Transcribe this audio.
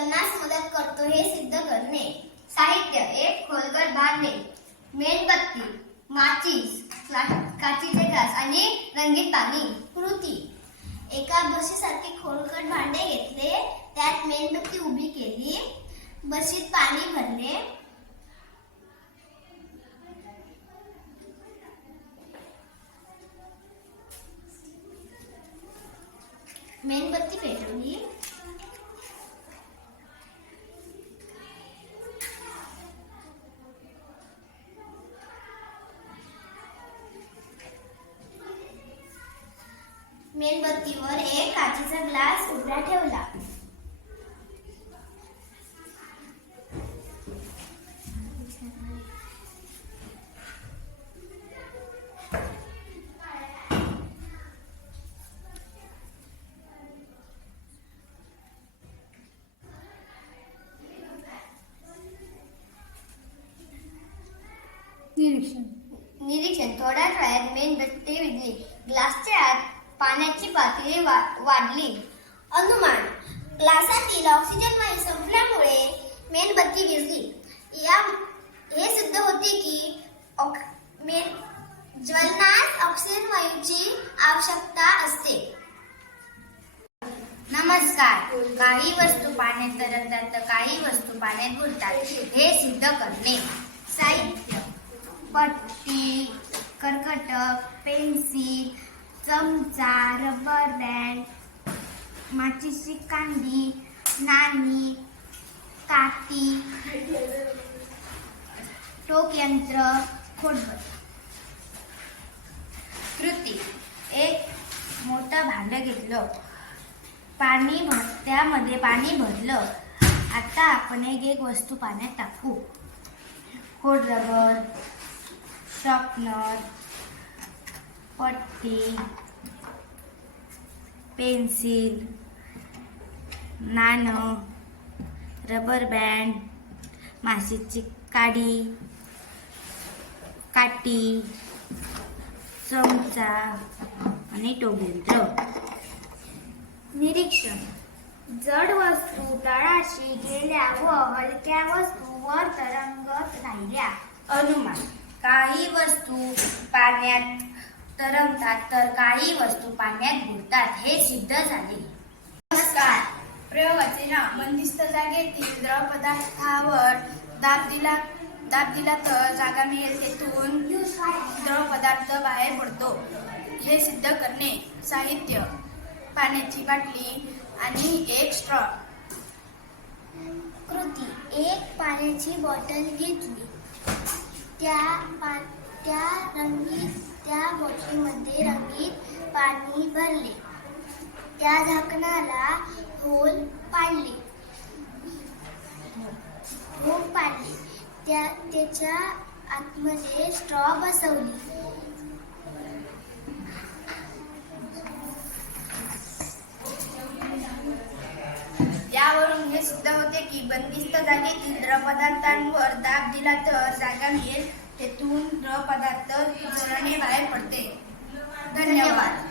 ज्वलनास मदत करतो हे सिद्ध करणे. साहित्य: एक खोलगट भांडे, मेणबत्ती, माचीस, काचेचे ग्लास आणि रंगीत पाणी. कृती: एका बशीसारखे खोलगट भांडे घेतले, त्यात मेणबत्ती उभी केली, बशीत पाणी भरले, मेणबत्ती पेटवली, मेणबत्तीवर एक काचेचा ग्लास उभा ठेवला. निरीक्षण: थोड्याच वेळात मेणबत्ती विझली, ग्लासच्या आत पाण्याची पातळी वाढली. अनुमान: ग्लासातील ऑक्सिजन वायू संपल्यामुळे मेणबत्ती विझली. हे सिद्ध होते की ज्वलनास ऑक्सिजन वायूची आवश्यकता असते. नमस्कार. काही वस्तू पाण्यात तरंगतात तर काही वस्तू पाण्यात बुडतात हे सिद्ध करणे. साहित्य: पट्टी, कर्कटक, पेन्सिल, चमचा, रबर बँड, माचीची कांडी, नाणी, काठी, टोक यंत्र, खोडबल. कृती: एक मोठं भांड घेतलं, त्यामध्ये पाणी भरलं. आता आपण एक वस्तू पाण्यात टाकू. खोडरबर, शॉर्पनर, पट्टी, पेन्सिल, नाणं, रबर बँड, माशीची काठी, चमचा आणि टोकयंत्र. निरीक्षण: जड वस्तू तळाशी गेल्या व हलक्या वस्तू वर तरंगत राहिल्या. अनुमान: काही वस्तू पाण्यात तरंगतात तर काही वस्तू पाण्यात बुडतात हे सिद्ध झाले. नमस्कार. प्रयोगाचे नाव: बंदिस्त जागेतील द्रव पदार्थावर दाब दिला तर जागा मिळेल, तेथून द्रव पदार्थ बाहेर पडतो हे सिद्ध करणे. साहित्य: पाण्याची बाटली आणि एक स्ट्रॉ. कृती: एक पाण्याची बॉटल घेतली, त्या बॉटलीमध्ये रंगीत पाणी भरले, त्या झाकणाला होल पाडले, त्याच्या आतमध्ये स्ट्रॉ बसवली. यावरून हे सिद्ध होते की बंदिस्त जागेतील द्रव पदार्थांवर दाब दिला तर जागा मिळेल, तेथून द्रव पदार्थ जोराने बाहेर पडते. धन्यवाद.